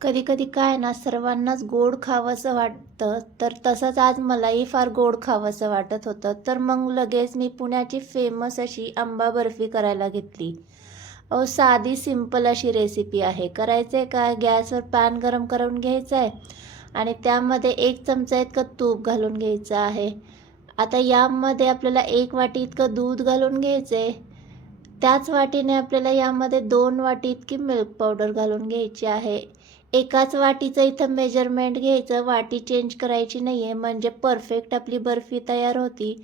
कधी कधी काय ना सर्वांनाच गोड खावंसं वाटतं, तर तसंच आज मलाही फार गोड खावंसं वाटत होतं. तर मग लगेच मी पुण्याची फेमस अशी आंबा बर्फी करायला घेतली. साधी सिंपल अशी रेसिपी आहे. करायचं आहे काय, गॅसवर पॅन गरम करून घ्यायचं आहे आणि त्यामध्ये 1 चमचा इतकं तूप घालून घ्यायचं आहे. आता यामध्ये आपल्याला 1 वाटी इतकं दूध घालून घ्यायचं आहे. त्याच वाटीने आपल्याला यामध्ये 2 वाटी इतकी मिल्क पावडर घालून घ्यायची आहे. एकाच वाटीचं इथं मेजरमेंट घ्यायचं, वाटी चेंज करायची नाही आहे, म्हणजे परफेक्ट आपली बर्फी तयार होती.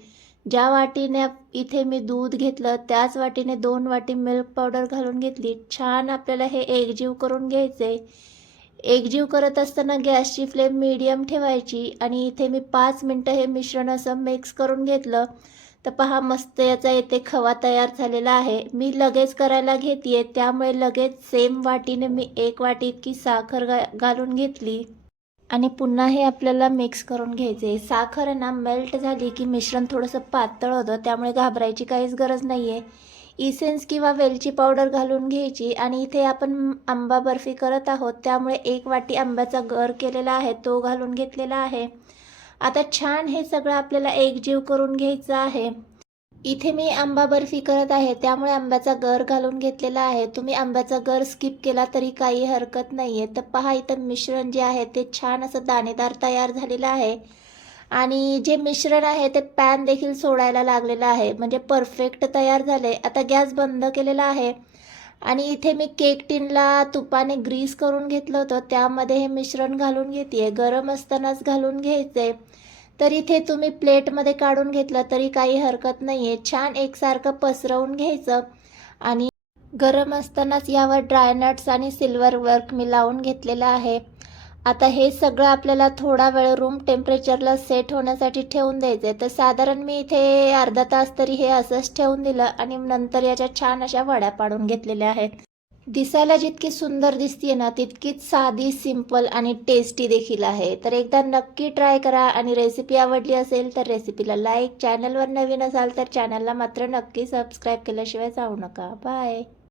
ज्या वाटीने इथे मी दूध घेतलं त्याच वाटीने 2 वाटी मिल्क पावडर घालून घेतली. छान आपल्याला हे एकजीव करून घ्यायचे. एकजीव करत असताना गॅसची फ्लेम मीडियम ठेवायची आणि इथे मी 5 मिनटं हे मिश्रण असं मिक्स करून घेतलं. तर पहा, मस्त याचा इथे खवा तयार झालेला आहे. मी लगेच करायला घेते त्यामुळे लगेच सेम वाटीने मी 1 वाटी इतकी साखर घालून घेतली आणि पुन्हा हे आपल्याला मिक्स करून घ्यायचे. साखर आहे ना मेल्ट झाली की मिश्रण थोडंसं पातळ होतं, त्यामुळे घाबरायची काहीच गरज नाही आहे. इसेन्स किंवा वेलची पावडर घालून घ्यायची आणि इथे आपण आंबा बर्फी करत आहोत त्यामुळे 1 वाटी आंब्याचा गर केलेला आहे तो घालून घेतलेला आहे. आता छान हे सगळं आपल्याला एकजीव करून घ्यायचं आहे. इथे मी आंबा बर्फी करत आहे त्यामुळे आंब्याचा गर घालून घेतलेला आहे. तुम्ही आंब्याचा गर स्किप केला तरी काही हरकत नाही आहे. तर पहा, इथं मिश्रण जे आहे ते छान असं दाणेदार तयार झालेलं आहे आणि जे मिश्रण आहे ते पॅन देखील सोडायला लागलेलं आहे, म्हणजे परफेक्ट तयार झाले. आता गॅस बंद केलेला आहे आणि इथे मी केक टिनला तुपाने ग्रीस करून घेतलं होतं, त्यामध्ये हे मिश्रण घालून घेते. गरम असतानाच घालून घ्यायचे. तर इथे तुम्ही प्लेटमध्ये काढून घेतलं तरी काही हरकत नाही आहे. छान एकसारखं पसरवून घ्यायचं आणि गरम असतानाच यावर ड्रायनट्स आणि सिल्वर वर्क मी लावून घेतलेलं आहे. आता हे सगळं आपल्याला थोडा वेळ रूम टेम्परेचरला सेट होण्यासाठी ठेवून द्यायचं आहे. तर साधारण मी इथे अर्धा तास तरी हे असंच ठेवून दिलं आणि नंतर याच्या छान अशा वड्या पाडून घेतलेल्या आहेत. दिसायला जितकी सुंदर दिसते ना तितकीच साधी, सिंपल आणि टेस्टी देखील आहे. तर एकदा नक्की ट्राय करा आणि रेसिपी आवडली असेल तर रेसिपीला लाईक, चॅनलवर नवीन असाल तर चॅनलला मात्र नक्की सबस्क्राईब केल्याशिवाय जाऊ नका. बाय.